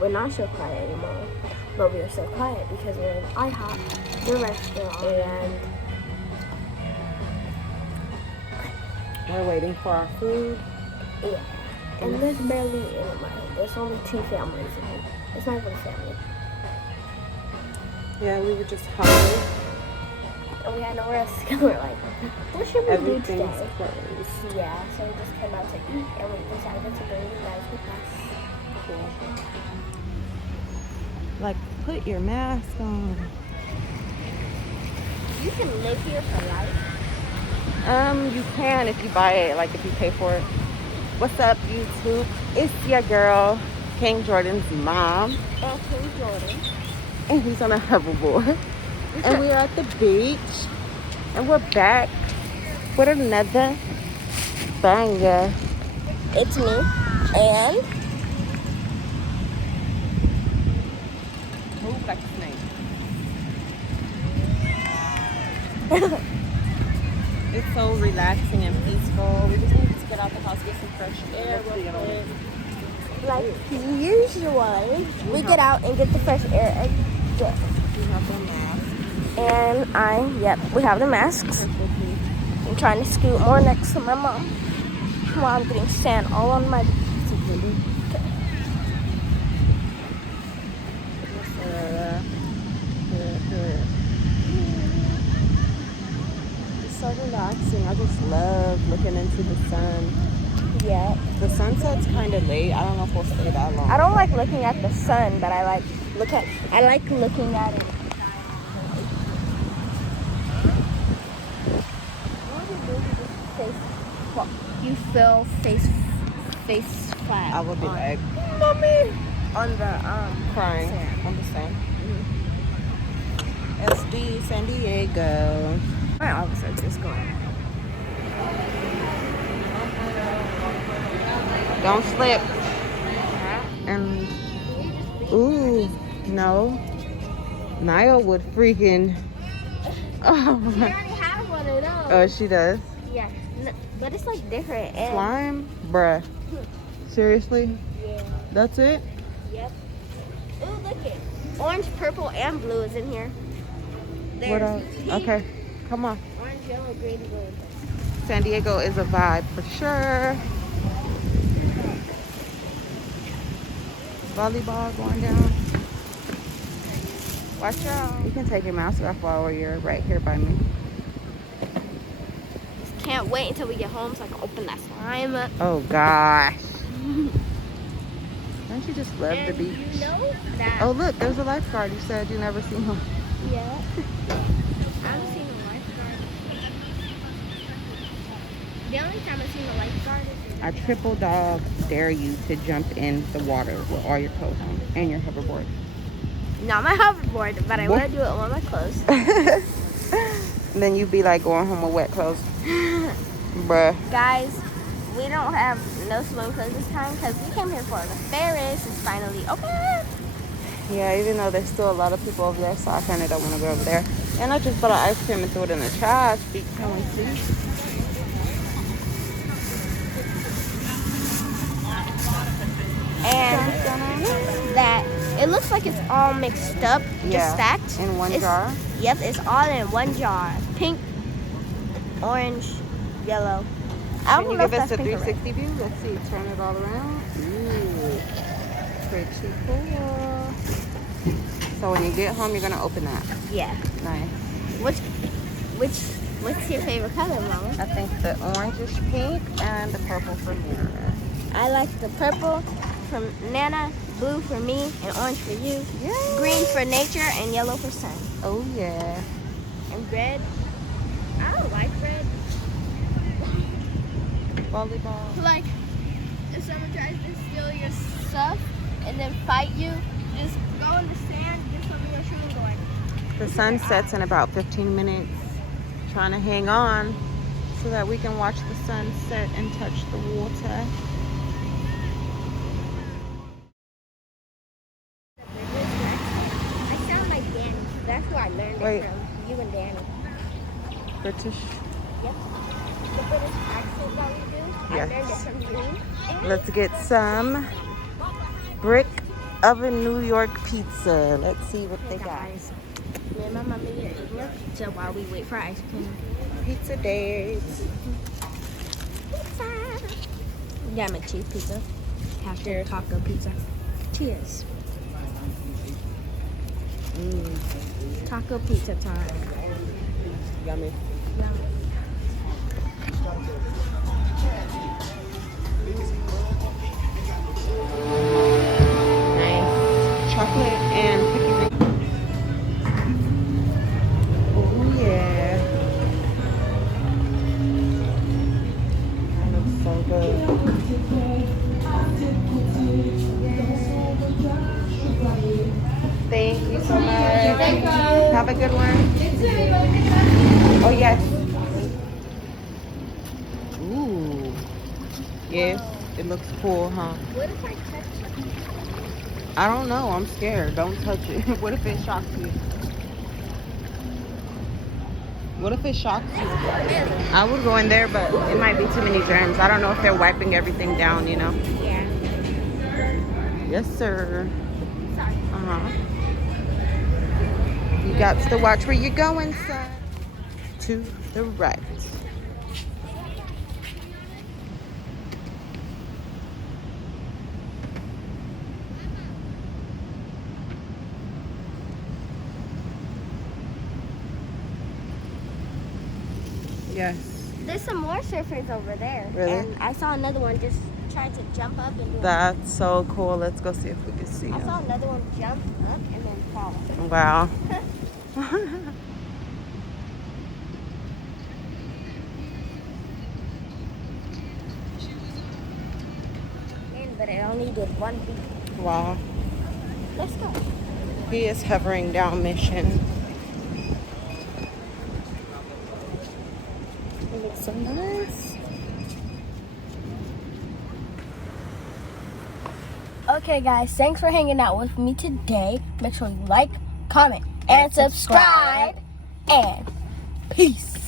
we're not so quiet anymore. But we were so quiet because we're in IHOP, the restaurant, and we're waiting for our food. Yeah. And there's barely anyone. There's only 2 families in here. It's not even a family. Yeah, we were just hungry. And we had nowhere else to go. We're like, what should we do today? Everything's closed. Yeah, so we just came out to eat and we decided to bring you guys with us. Cool. Like, put your mask on. You can live here for life. You can if you buy it, like if you pay for it. What's up, YouTube? It's your girl, King Jordan's mom. And King Jordan. And he's on a hoverboard. And we're at the beach. And we're back with another banger. It's me. And move like a snake. It's so relaxing and peaceful. We just needed to get out the house, get some fresh air real quick. Like usually, we get out and get the fresh air again. We have the mask. And we have the masks. I'm trying to scoot more next to my mom. Come on, I'm getting sand all on my It's so relaxing. I just love looking into the sun. Yeah. The sunset's kind of late. I don't know if we'll stay that long. I don't like looking at the sun, but I like looking at it. You feel face flat. I would be like, mommy, on the crying sand. on the sand. SD San Diego. My officer just going. Don't slip. And ooh, no. Niall would freaking. Oh, She already has one of those. oh, she does. Yeah, but it's like different. And Slime, bruh. Seriously? yeah. That's it? Yep. Ooh, look it. Orange, purple, and blue is in here. What else? Pink, Okay, come on. orange, yellow, green, blue. San Diego is a vibe for sure. Volleyball going down. Watch out. You can take your mask off while you're right here by me. Just can't wait until we get home so I can open that slime up. Oh gosh. Don't you just love the beach? You know that. Oh look, there's a lifeguard. You said you never seen him. Yeah. I haven't seen a lifeguard. The only time I've seen a lifeguard is I triple dog dare you to jump in the water with all your clothes on and your hoverboard. not my hoverboard, but I want to do it with my clothes. And then you'd be like going home with wet clothes. Bruh. Guys, we don't have no swimming clothes this time because we came here for the Ferris. It's finally open. Yeah, even though there's still a lot of people over there, so I kind of don't want to go over there. And I just bought an ice cream and threw it in the trash. Can we see? And that it looks like it's all mixed up, just stacked in one jar. Yep, it's all in one jar. Pink, orange, yellow. Can you give us a 360 view? Let's see. Turn it all around. Ooh, pretty cool. So when you get home, you're gonna open that. Yeah. Nice. What's your favorite color, Mama? I think the orangish pink and the purple for me. I like the purple from Nana, blue for me, and orange for you. Yeah. Green for nature and yellow for sun. Oh yeah. And red. I don't like red. Volleyball. Like, if someone tries to steal your stuff and then fight you, just go in the sand, get some of your shoe and go in. The sun sets in about 15 minutes. Trying to hang on so that we can watch the sun set and touch the water. I sound like Danny. That's who I learned Wait. it from. You and Danny. British. Yep. The British accent that we do. Yes. I learned it from you. Let's get some brick Oven New York pizza. Let's see what they got. Guys, me and my mommy are eating our pizza while we wait for ice cream. Pizza dates. Pizza. Yeah, I'm a cheese pizza. Hashtag taco pizza. Cheers. Taco pizza time. Yummy. Yeah. Nice. Chocolate and cookies. Oh yeah. That looks so good. Thank you so much. Have a good one. Oh yes. Ooh. Yes, it looks cool, huh? What if I touch it? I don't know. I'm scared. Don't touch it. What if it shocks you? What if it shocks you? I would go in there, but it might be too many germs. I don't know if they're wiping everything down, you know? Yeah. Yes, sir. Sorry. Uh-huh. You got to watch where you're going, son. To the right. Yes. There's some more surfers over there. Really? And I saw another one just try to jump up and do That's so cool. Let's go see if we can see I saw him. another one jump up and then fall. Wow. But it only did one beat. Wow. Let's go. He is hovering down Mission. It looks so nice. Okay, guys, thanks for hanging out with me today. Make sure you like, comment, and subscribe. And peace.